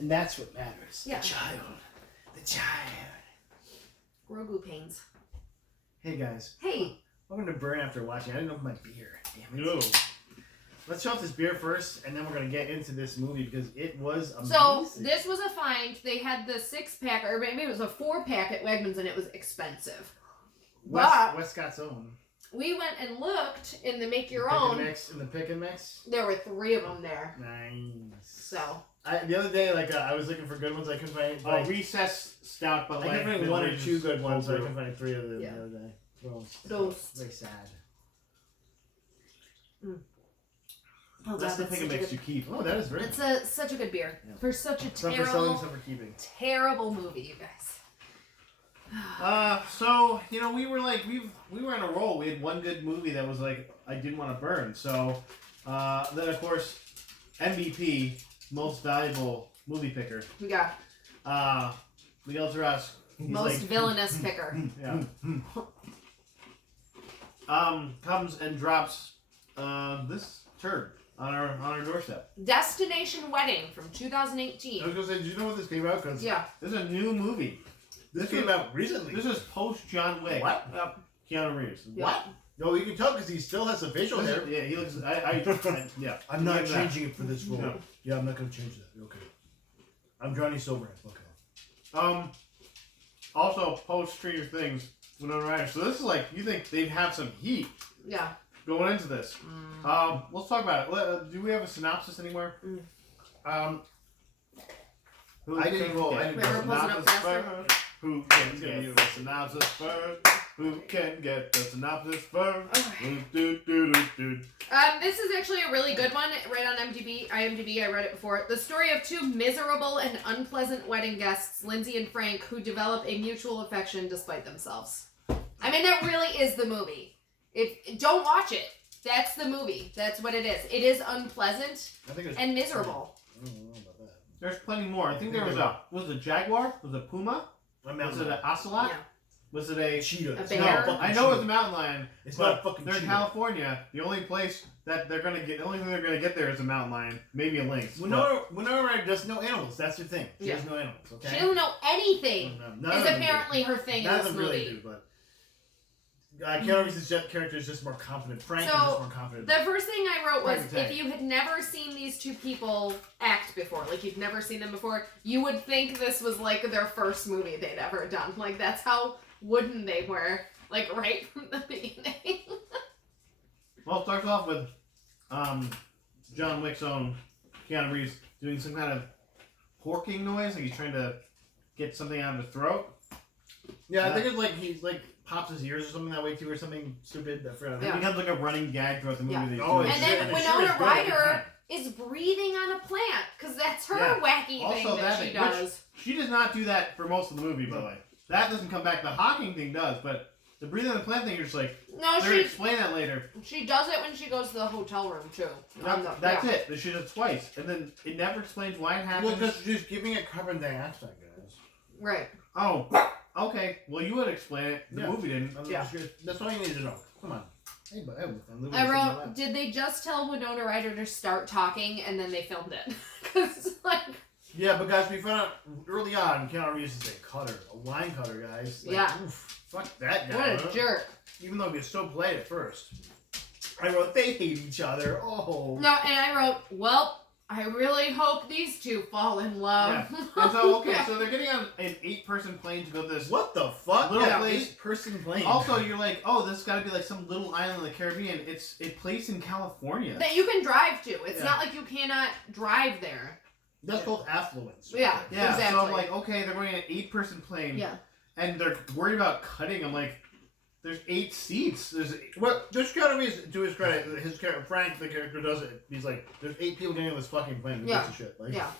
And that's what matters. Yeah. The child. The child. Grogu pains. Hey, guys. Hey. Welcome to Burn After Watching. I didn't open my beer. Damn it. No. Let's show off this beer first, and then we're going to get into this movie because it was amazing. So, this was a find. They had the 6-pack, or maybe it was a 4-pack at Wegmans, and it was expensive. Westcott's own. We went and looked in the Make Your Pick and Own. Mix, in the Pick and Mix. There were 3 of them there. Nice. So. The other day, I was looking for good ones. I couldn't find. Recess stout, but I couldn't find 1 or 2 good ones, so I couldn't find 3 of them Yeah. the other day. Those. Very sad. Oh, That's the God, thing that makes you keep. Oh, that is very. It's such a good beer. Yeah. For such a Some for selling, terrible, some for keeping. terrible movie, you guys. So we were we were on a roll. We had one good movie that was like I didn't want to burn. So then of course MVP, most valuable movie picker. Yeah. Miguel Taras. Most villainous picker. Yeah. Comes and drops this turd on our doorstep. Destination Wedding from 2018. I was gonna say, did you know what this came out? Because Yeah. This is a new movie. this came out recently. This is post John Wick. What? Keanu Reeves. Yeah. What? No, you can tell because he still has the facial hair. Yeah, he looks. Yeah. I'm not Look at that. changing it for this role. No. Yeah, I'm not gonna change that. Okay. I'm Johnny Silverhand. Okay. Also, post Stranger Things, Winona Ryder. So this is like, you think they'd have some heat Yeah. going into this. Let's talk about it. Do we have a synopsis anywhere? Mm. I didn't go. Wait, we're pulling up faster. Who can get the synopsis first? Who can get the synopsis first? Okay. Do. This is actually a really good one, right on IMDb. I read it before. The story of 2 miserable and unpleasant wedding guests, Lindsay and Frank, who develop a mutual affection despite themselves. I mean, that really is the movie. Don't watch it. That's the movie. That's what it is. It is unpleasant and miserable. I don't know about that. There's plenty more. I think there was a jaguar? Was it a puma? Was it an ocelot? Yeah. Was it a cheetah? A It's bear? not a No, fucking I know it's a cheetah. mountain lion. It's but not a fucking they're in cheetah. California. The only place that they're gonna get, the only thing they're gonna get there is a mountain lion, maybe a lynx. Winona Ryder doesn't know animals. That's her thing. She Yeah. doesn't know animals. Okay. She doesn't know anything. None Is of them do. apparently her thing None in of this them movie. really do, but Keanu Reeves' character is just more confident. Frank is So, just more confident. The first thing I wrote was, Frank and if you had never seen these 2 people act before, like you've never seen them before, you would think this was like their first movie they'd ever done. Like that's how wooden they were, like right from the beginning. Well, it starts off with John Wick's own Keanu Reeves doing some kind of porking noise, like he's trying to get something out of his throat. Yeah, I think it's like he pops his ears or something that way too, or something stupid. I forgot. It becomes like a running gag throughout the movie. Yeah. that he's Oh, doing. And then and it sure Winona is good every Ryder time. is breathing on a plant, because that's her Yeah. wacky Also, thing that she which does. she does not do that for most of the movie, by the way. That doesn't come back. The hawking thing does, but the breathing on the plant thing, you're just like, No, they're gonna explain that later. she does it when she goes to the hotel room too. That's it. They should have twice, and then it never explains why it happens. Well, because she's giving it carbon dioxide, guys. Right. Oh, okay. Well, you would explain it. The Yeah. movie didn't. Yeah. That's all you need to know. Come on. Hey, but I'm literally I saying wrote, that. did they just tell Winona Ryder to start talking and then they filmed it? Because, like... Yeah, but guys, we found out early on Keanu Reeves is a cutter, a line cutter, guys. Like, Yeah. Oof, fuck that guy. What a jerk. Even though he was so polite at first. I wrote, they hate each other. Oh. No, and I wrote, well, I really hope these 2 fall in love. Yeah. And so, okay, so they're getting on an 8-person plane to go to this. What the fuck? Little Yeah, place. 8-person plane. Also, you're like, oh, this got to be like some little island in the Caribbean. It's a place in California. That you can drive to. It's Yeah. not like you cannot drive there. That's called affluence. Yeah. Yeah, Exactly. so I'm like, okay, they're going on an 8-person plane. Yeah. And they're worried about cutting. I'm like, there's 8 seats. Well, just Keanu Reeves, to his credit, his character, Frank, the character, does it. He's like, there's 8 people getting on this fucking plane. Who Yeah. gives a shit? Like, Yeah.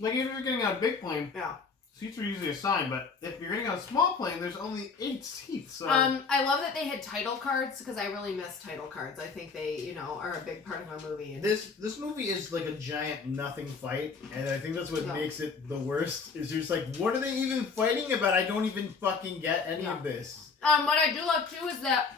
Like, if you're getting on a big plane, Yeah. seats are usually assigned. But if you're getting on a small plane, there's only 8 seats. So. I love that they had title cards, because I really miss title cards. I think they, are a big part of a movie. And This movie is like a giant nothing fight, and I think that's what makes it the worst. Is you're just like, what are they even fighting about? I don't even fucking get any of this. what I do love, too, is that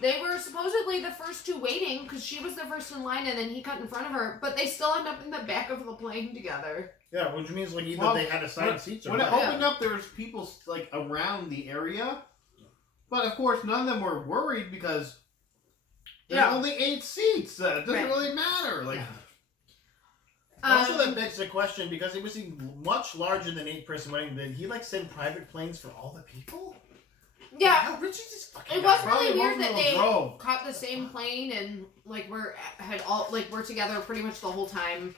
They were supposedly the first two waiting because she was the first in line and then he cut in front of her, but they still end up in the back of the plane together. Yeah, which means like either they had assigned seats or when it what. opened up, there was people like around the area, but of course none of them were worried because there's only 8 seats. It doesn't really matter. Like. Also, that begs the question because it was a much larger than 8-person wedding. Did he like send private planes for all the people? Yeah, how rich is this fucking it was guy? really weird that they caught the same plane and like we're together pretty much the whole time.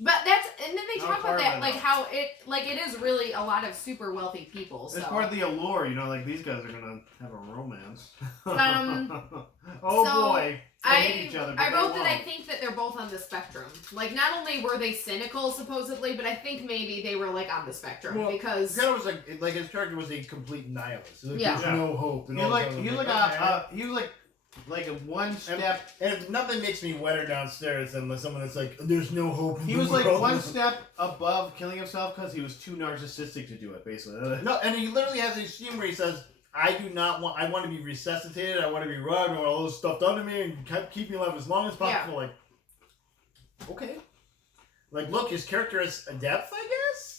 But and then they talk about that like how it is really a lot of super wealthy people. So. It's part of the allure, like these guys are gonna have a romance. Oh boy, they hate each other. I wrote that I think that they're both on the spectrum. Like not only were they cynical supposedly, but I think maybe they were like on the spectrum because Keanu was like his character was a complete nihilist. Like, yeah, there's no hope. And he was like a one step, and nothing makes me wetter downstairs than someone that's like, "There's no hope." He was like one step above killing himself because he was too narcissistic to do it. Basically, no, and he literally has a scene where he says, I want to be resuscitated. I want to be rubbed. I want all this stuff done to me and keep me alive as long as possible." Yeah. Like, okay. Like, look, his character is a depth, I guess?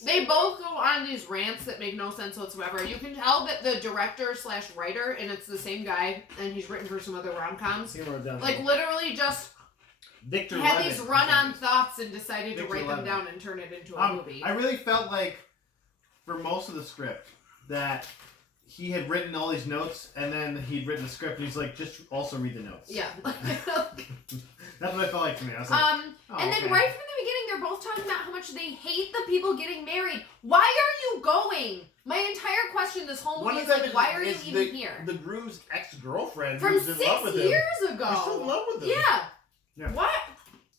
They both go on these rants that make no sense whatsoever. You can tell that the director/writer, and it's the same guy, and he's written for some other rom-coms, like literally just Victor had Levin, these run-on thoughts and decided Victor to write Levin. them down and turn it into a movie. I really felt like, for most of the script, that he had written all these notes, and then he'd written the script, and he's like, just also read the notes. Yeah. That's what it felt like to me. I was like, and then right from the beginning, they're both talking about how much they hate the people getting married. Why are you going? My entire question this whole movie is like, why are you even here? The groom's ex-girlfriend from who's in love with 6 him. years ago. He's still in love with him. Yeah. What?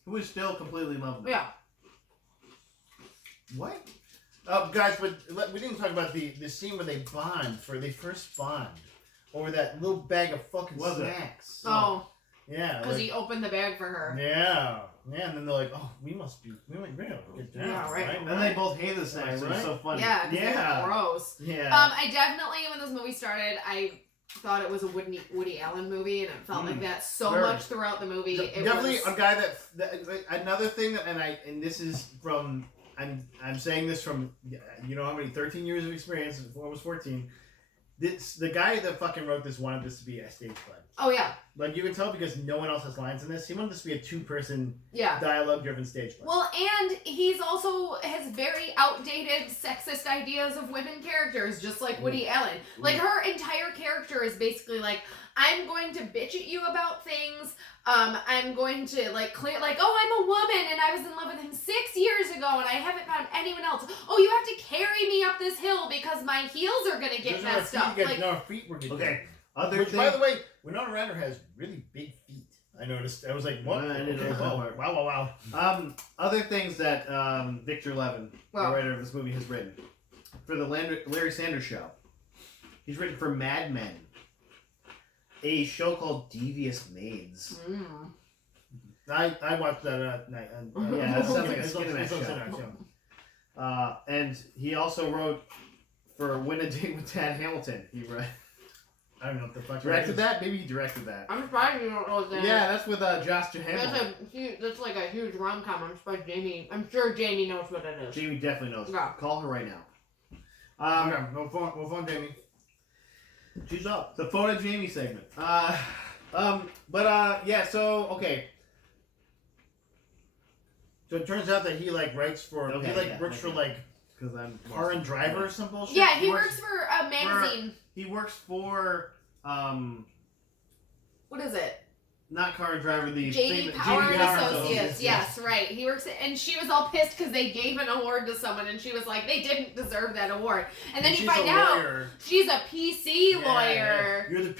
Who is still completely in love with him. Yeah. What? Guys, but we didn't talk about the scene where they first bond over that little bag of fucking snacks. Oh. Yeah. Because he opened the bag for her. Yeah. Yeah, and then they're like, oh, we might get down. Yeah, right. And then they both hate the snacks. Right? It was so funny. Yeah. They're gross. Yeah. I definitely, when this movie started, I thought it was a Woody Allen movie, and it felt like that so much throughout the movie. Definitely a guy that another thing that, and this is from, I'm saying this from, how many, 13 years of experience, almost 14. The guy that fucking wrote this wanted this to be a stage play. Oh, yeah. Like, you can tell because no one else has lines in this. He wanted this to be a 2-person dialogue-driven stage play. Well, and he's also has very outdated sexist ideas of women characters, just like Woody Allen. Like, her entire character is basically like, I'm going to bitch at you about things. I'm going to, oh, I'm a woman, and I was in love with him 6 years ago, and I haven't found anyone else. Oh, you have to carry me up this hill because my heels are going to get messed up. Our feet were getting okay. By the way, Winona Ryder has really big feet. I noticed. I was like, what? Wow. Other things that Victor Levin, the writer of this movie, has written. For the Larry Sanders Show. He's written for Mad Men. A show called Devious Maids. I watched that night. Yeah, it sounds like a Skinamax show. And he also wrote for Win a Date with Tad Hamilton. He wrote... I don't know what the fuck directed that? Maybe he directed that. I'm surprised you don't know his name. Yeah, that's with Josh Duhamel. That's like a huge rom-com. I'm sure Jamie knows what it is. Jamie definitely knows. Yeah. Call her right now. Okay, we'll phone Jamie. She's up. The phone of Jamie segment. Okay. So it turns out that he writes for works for Car and Driver or some bullshit. Yeah, he works for a magazine. He works for what is it? Not Car and Driver. The JD Power and Associates. Yes, right. He works, and she was all pissed because they gave an award to someone, and she was like, they didn't deserve that award. And then you find out she's a PC lawyer. You're the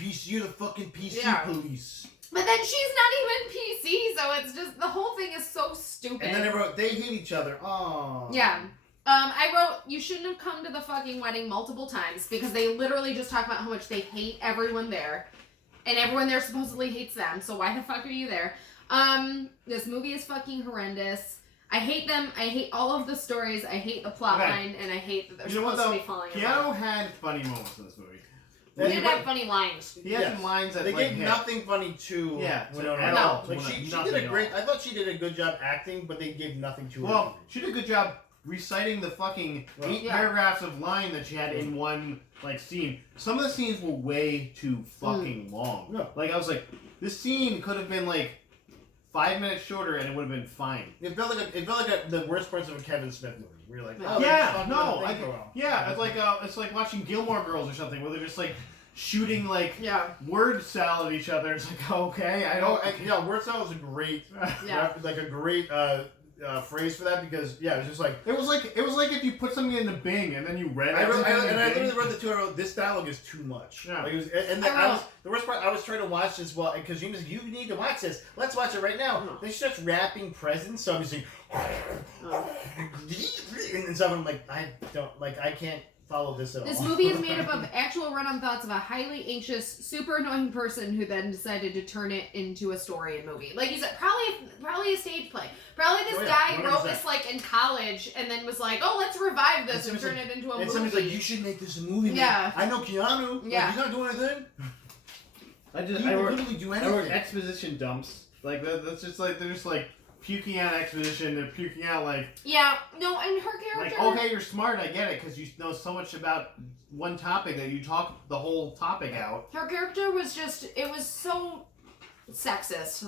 fucking PC police. But then she's not even PC, so it's just the whole thing is so stupid. And then I wrote, they hate each other. Oh. Yeah. I wrote, you shouldn't have come to the fucking wedding multiple times because they literally just talk about how much they hate everyone there. And everyone there supposedly hates them, so why the fuck are you there? This movie is fucking horrendous. I hate them. I hate all of the stories. I hate the plot line, and I hate that they're supposed to be falling apart. Keanu had funny moments in this movie. He didn't have funny lines. He had some lines that they gave nothing funny to Winona at all. Like she did a great. I thought she did a good job acting, but they gave nothing to her. Well, she did a good job reciting the fucking 8 paragraphs of line that she had in one scene. Some of the scenes were way too fucking long. No. Like I was like, this scene could have been 5 minutes shorter and it would have been fine. It felt like the worst parts of a Kevin Smith movie. Where you're like, it's like watching Gilmore Girls or something, where they're just shooting word salad at each other. It's like, okay, I don't. Word salad is a great, a great phrase for that, because it was just it was like if you put something in the Bing and then you read it. I literally wrote the two. I wrote, this dialogue is too much. Yeah. The worst part, I was trying to watch this because you need to watch this. Let's watch it right now. Then she starts wrapping presents, so I'm just and so I'm like, I can't follow this at all. This movie is made up of actual run-on thoughts of a highly anxious, super annoying person who then decided to turn it into a story and movie. Like you said, probably a stage play. Probably this guy wrote this in college and then was like, oh, let's revive this and turn it into a movie. And somebody's like, you should make this a movie. Yeah. Man. I know Keanu. Yeah. He's not doing anything. I literally do anything. I wrote exposition dumps. That's just they're just puking out exposition. They're puking out Yeah. No, and her character. Okay, you're smart. I get it because you know so much about one topic that you talk the whole topic out. Her character was it was so sexist.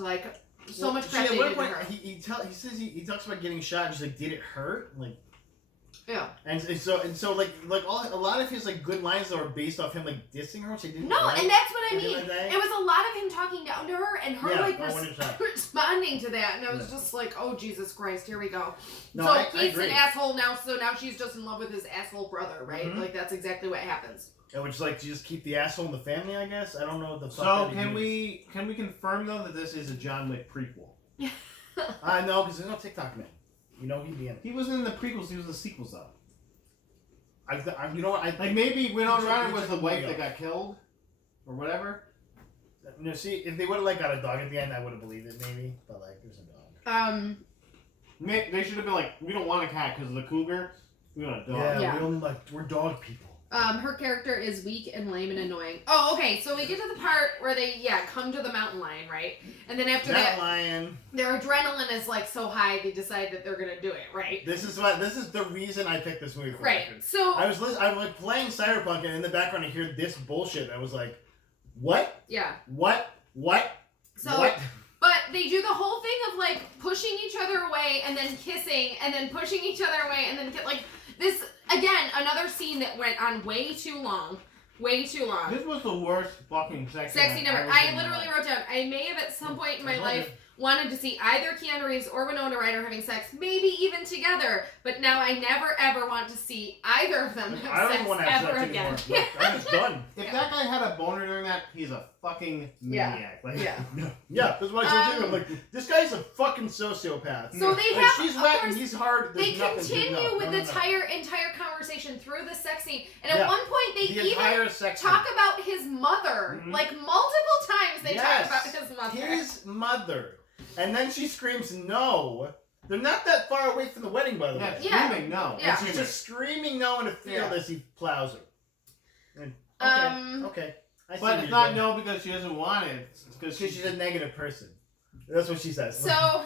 So much crap at they one did point, to her. he says he talks about getting shot. And she's like, did it hurt? Yeah. And so a lot of his good lines are based off him dissing her, which he didn't. No, like, and that's what I mean. It was a lot of him talking down to her and her responding to that, and I was just like, oh Jesus Christ, here we go. No, so I Keith's an asshole now, so now she's just in love with his asshole brother, right? Mm-hmm. That's exactly what happens. And which you just keep the asshole in the family, I guess. I don't know what the fuck. So can we confirm though that this is a John Wick prequel? No, because there's no TikTok man. He'd be in it. He wasn't in the prequels. He was in the sequels though. You know what? Maybe Winona Ryder was the wife that got killed, or whatever. No, see, if they would have got a dog at the end, I would have believed it maybe. But there's a dog. They should have been we don't want a cat because of the cougar. We want a dog. Yeah. We don't we're dog people. Her character is weak and lame and annoying. Oh, okay. So we get to the part where they come to the mountain lion, right? And then after that, their adrenaline is so high they decide that they're gonna do it, right? This is the reason I picked this movie for. Right. So I was playing Cyberpunk, and in the background I hear this bullshit. I was like, what? Yeah. What? So. What? But they do the whole thing of pushing each other away and then kissing and then pushing each other away and then this again, another scene that went on way too long. Way too long. This was the worst fucking sex scene ever. I literally wrote down, I may have at some point in my life wanted to see either Keanu Reeves or Winona Ryder having sex, maybe even together, but now I never ever want to see either of them have sex ever again. I'm just done. If that guy had a boner during that, he's a fucking maniac. Yeah, that's what I told you. I'm like, this guy's a fucking sociopath. So they have, she's wet and he's hard. They continue with the entire conversation through the sex scene, and at one point they even talk about his mother, multiple times. They talk about his mother. His mother. And then she screams no. They're not that far away from the wedding, by the way. Screaming no. Yeah. And she's just screaming no in a field as he plows her. And, okay. But it's not no because she doesn't want it. It's because she's a negative person. That's what she says. So,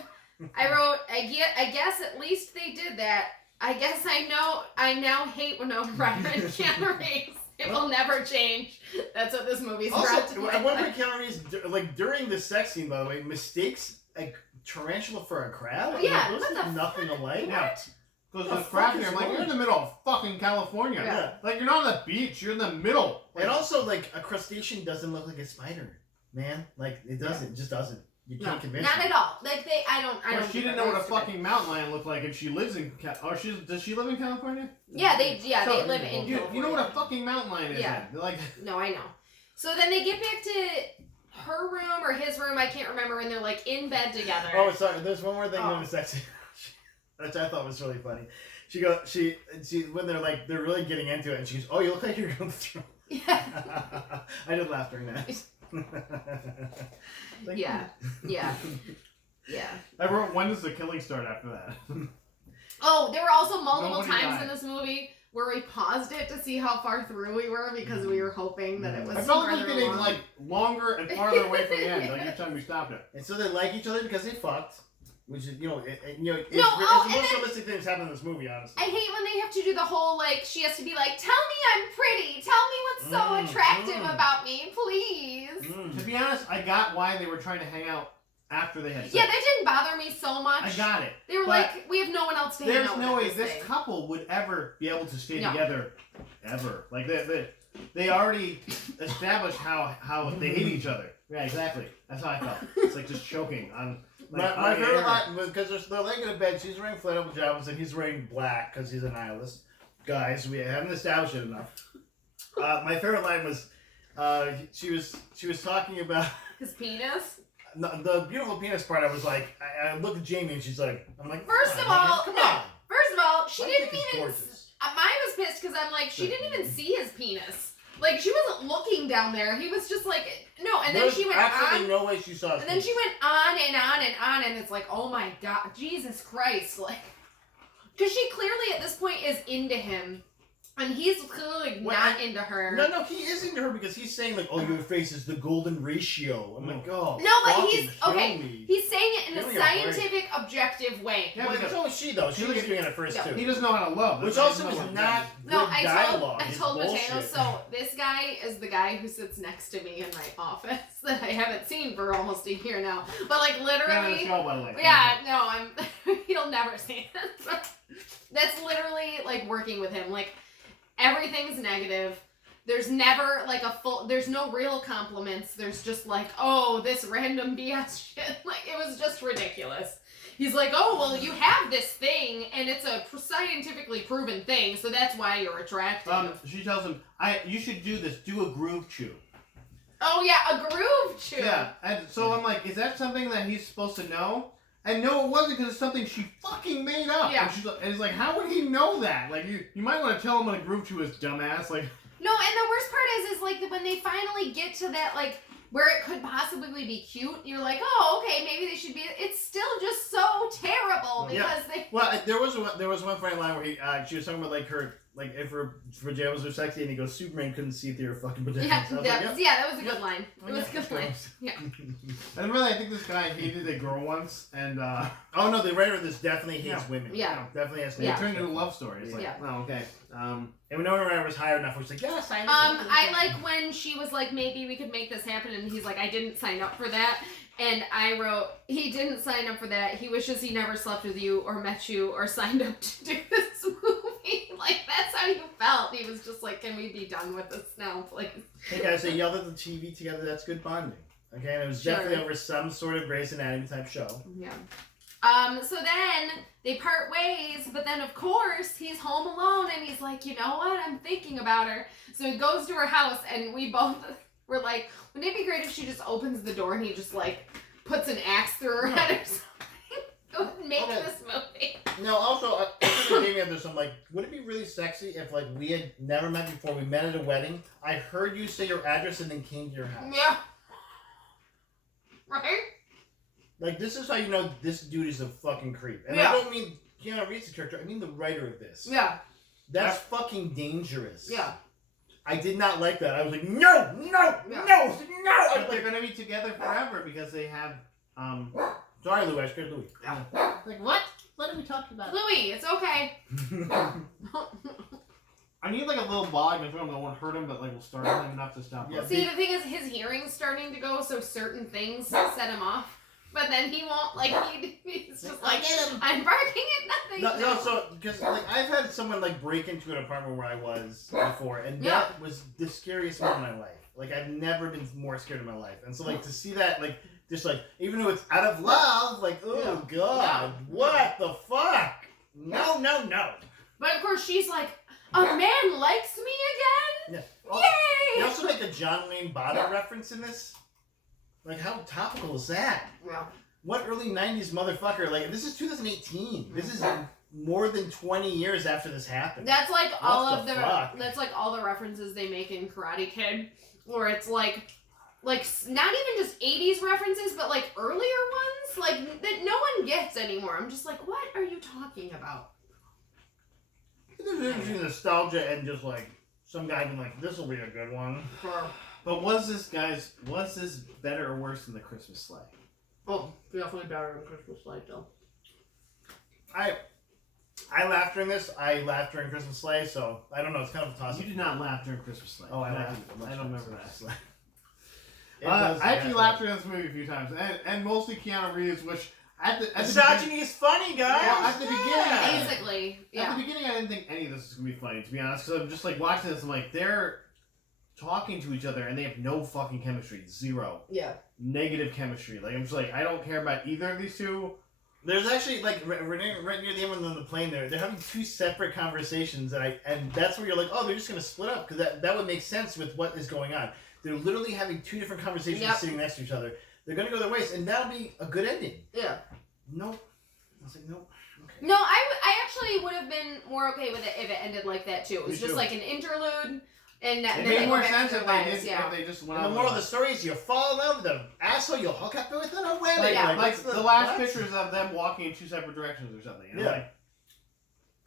I wrote, I guess at least they did that. I guess I now hate Winona Ryder and Keanu Reeves. It will never change. That's what this movie's also, brought to life. At one point, Keanu Reeves, during the sex scene, by the way, mistakes a tarantula for a crab? Yeah, those are nothing alike. Yeah. Because the crab here, you're in the middle of fucking California. Yeah. You're not on the beach, you're in the middle. And also, a crustacean doesn't look like a spider, man. It doesn't. It just doesn't. You can't convince me. Not at all. I don't. She didn't know what a fucking mountain lion looked like, and she lives in. Does she live in California? Yeah, they live in. You know what a fucking mountain lion is? Yeah. Then? No, I know. So then they get back to her room or his room, I can't remember, and they're in bed together. Oh, sorry. There's one more thing in the sex scene, which I thought was really funny. She when they're really getting into it, and she goes, "Oh, you look like you're going through." Yeah. I just laughed during that. Yeah. I wrote, when does the killing start after that? Oh, there were also multiple times in this movie where we paused it to see how far through we were because we were hoping that it was. I felt like rather we getting long. like longer and farther away from the end. Like each time we stopped it. And so they like each other because they fucked. Which is, it's the most realistic thing that's happened in this movie, honestly. I hate when they have to do the whole, like, she has to be like, tell me I'm pretty, tell me what's so attractive about me, please. To be honest, I got why they were trying to hang out after they had sex. Yeah, that didn't bother me so much. I got it. They were like, we have no one else to hang out with. There's no way this this thing. couple would ever be able to stay together, ever. Like, they already established how they hate each other. Yeah, exactly. That's how I felt. It's like just choking on... Like, my favorite line was because they're laying in a bed. She's wearing flannel pajamas and he's wearing black because he's a nihilist. Guys, we haven't established it enough. My favorite line was, she was talking about his penis. The beautiful penis part. I was like, I looked at Jamie and she's like, I'm like, First of all, she didn't even. Gorgeous. Mine was pissed because I'm like, she didn't even see his penis. Like, she wasn't looking down there. He was just like, no. And then she went absolutely on. No way she saw. And then she went on and on and on, and it's like, oh my God, Jesus Christ, like, because she clearly at this point is into him, and he's clearly not into her. No, he is into her because he's saying like, oh, your face is the golden ratio. I'm like, oh. No, but he's okay. Me. He's saying it in a scientific, objective way. Yeah, but so is she though. She was doing it at first too. He doesn't know how to love, which also is not good dialogue. I told Mateo. So this guy is the guy who sits next to me in my office that I haven't seen for almost a year now. But like literally, yeah, no, he'll never see it. That's literally like working with him. Like everything's negative. There's never like there's no real compliments. There's just like, oh, this random BS shit. Like it was just ridiculous. He's like, oh, well, you have this thing, and it's a scientifically proven thing, so that's why you're attractive. She tells him, you should do this. Do a groove chew. Oh, yeah, a groove chew. Yeah, and so I'm like, is that something that he's supposed to know? And no, it wasn't, because it's something she fucking made up. Yeah. And he's like, how would he know that? Like, you might want to tell him what a groove chew is, dumbass. Like. No, and the worst part is like, when they finally get to that, like, where it could possibly be cute, you're like, oh, okay, maybe they should be. It's still just so terrible because they. Well, there was one funny line where she was talking about like her if her pajamas are sexy, and he goes, Superman couldn't see through your fucking pajamas. That was a good line. It was a good line. Yeah. And really, I think this guy hated a girl once, and oh no, the writer of this definitely hates women. Yeah, definitely has. It turned into a love story. It's like, oh, okay. And Winona Ryder was higher enough. Where she's like, yeah, sign up. I like when she was like, maybe we could make this happen, and he's like, I didn't sign up for that. And I wrote, he didn't sign up for that. He wishes he never slept with you or met you or signed up to do this movie. Like, that's how he felt. He was just like, can we be done with this now, please? Hey guys, they yelled at the TV together. That's good bonding. Okay, and it was definitely over some sort of Grey's Anatomy type show. Yeah. So then they part ways, but then of course he's home alone and he's like, you know what? I'm thinking about her. So he goes to her house and we both were like, wouldn't it be great if she just opens the door and he just like puts an axe through her head or something? It would make this movie. No, also, there's some like, would it be really sexy if like we had never met before, we met at a wedding, I heard you say your address and then came to your house? Yeah. Right? Like, this is how you know this dude is a fucking creep. And I don't mean Keanu Reeves' character, I mean the writer of this. Yeah. That's fucking dangerous. Yeah. I did not like that. I was like, no! But they're gonna be together forever because they have, Sorry, Louis, I scared Louis. Like, what? What are we talking about? Louis, it's okay. I need like a little bog in front of him that won't hurt him, but like will start him enough to stop him. See, the thing is, his hearing's starting to go, so certain things set him off. But then he won't, like, he's just like, I'm barking at nothing. No, so, because, like, I've had someone, like, break into an apartment where I was before, and that was the scariest moment in my life. Like, I've never been more scared in my life. And so, like, to see that, like, just, like, even though it's out of love, like, oh, God, what the fuck? No. But, of course, she's like, a man likes me again? Yeah. Yay! You also make a John Wayne Bada reference in this? Like, how topical is that? Yeah. What early 90s motherfucker? Like, this is 2018. This is more than 20 years after this happened. That's like that's like all the references they make in Karate Kid, where it's like not even just 80s references, but like earlier ones, like that no one gets anymore. I'm just like, what are you talking about? There's usually nostalgia and just like some guy being like, "This will be a good one." But was this better or worse than the Christmas Sleigh? Oh, definitely better than Christmas Light though. I laughed during this. I laughed during Christmas Sleigh, so I don't know. It's kind of a toss. You did not laugh during Christmas Sleigh. Oh, I laughed. I don't remember that. I actually laughed during this movie a few times, and mostly Keanu Reeves, which at the misogyny is funny, guys. Well, at the beginning, basically, at the beginning, I didn't think any of this was gonna be funny, to be honest. Because I'm just like watching this, I'm like, they're talking to each other, and they have no fucking chemistry, zero. Yeah. Negative chemistry. Like I'm just like, I don't care about either of these two. There's actually like right near the end when they're on the plane there, they're having two separate conversations, and that's where you're like, oh, they're just gonna split up because that would make sense with what is going on. They're literally having two different conversations sitting next to each other. They're gonna go their ways, and that'll be a good ending. Yeah. Nope. I was like, nope. Okay. No, I actually would have been more okay with it if it ended like that too. It was just like an interlude. And it made more sense if they just went on. And the moral of the story is you fall in love with them. Asshole, you'll hook up with them a wedding. Like the last pictures of them walking in two separate directions or something. You know? Yeah.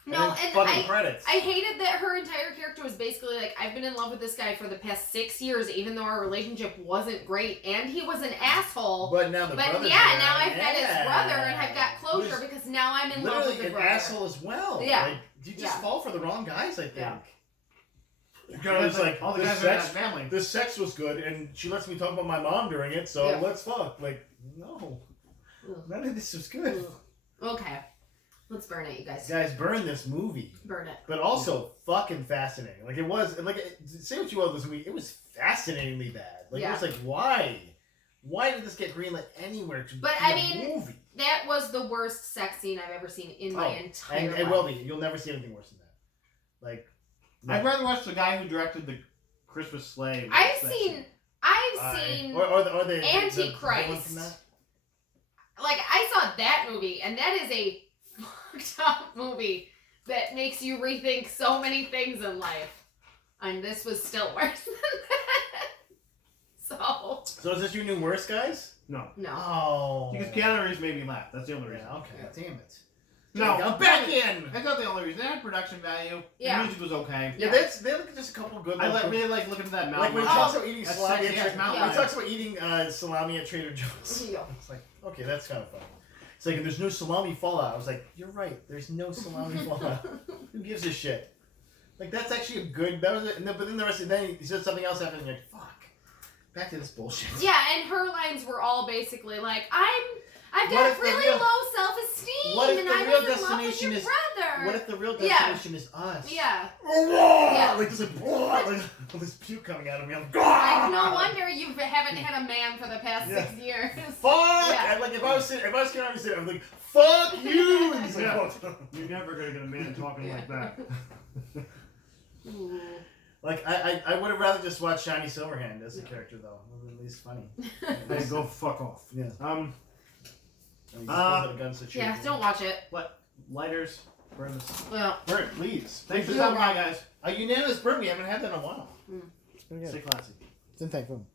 No, and credits. I hated that her entire character was basically like, I've been in love with this guy for the past 6 years, even though our relationship wasn't great, and he was an asshole. But now the brother's now I've met his brother, and I've got closure because now I'm in love with the brother. Literally an asshole as well. Yeah. Like, you just fall for the wrong guys, I think. Yeah. It's like, all the guys are in that family. The sex was good, and she lets me talk about my mom during it, so let's fuck. Like, no. None of this was good. Okay. Let's burn it, you guys. Guys, burn this movie. Burn it. But also fucking fascinating. Like, it was, say what you will of this movie, it was fascinatingly bad. Like, it was like, why? Why did this get greenlit anywhere to be a movie? That was the worst sex scene I've ever seen in my entire life. It will be. You'll never see anything worse than that. Like, no. I'd rather watch the guy who directed the Christmas Sleigh. I've seen or the Antichrist. Like, I saw that movie, and that is a fucked up movie that makes you rethink so many things in life. And this was still worse than that. So is this your new worst, guys? No. Oh. Because Keanu Reeves made me laugh. That's the only reason. Okay. Damn it. No, I'm back in. That's not the only reason. They had production value. Yeah. The music was okay. Yeah, they look just a couple good. I really like looking at that mountain. Like when he talks about eating salami. When he talks about eating salami at Trader Joe's. Yeah. It's like, okay, that's kind of funny. It's like, there's no salami fallout. I was like, you're right. There's no salami fallout. Who gives a shit? Like, that's actually a good. That was it. But then the rest of then he said something else after, and you're like, fuck. Back to this bullshit. Yeah, and her lines were all basically like, I've got really low self-esteem, and I was in love with your brother. What if the real destination is us? Yeah. Yeah. Like, there's like all this puke coming out of me. I'm like, no wonder you haven't had a man for the past 6 years. Fuck! Yeah. And like, if I was Keanu Reeves, I'm like, fuck you! And he's like, you're never gonna get a man talking like that. Like, I would have rather just watched Shiny Silverhand as a character, though. At least funny. Hey, go fuck off. Yeah. Yeah, don't watch it. What? Lighters? Burn this. Well, burn it, please. Thanks for stopping by, guys. A unanimous burn. We haven't had that in a while. Stay classy. It's in typhoon.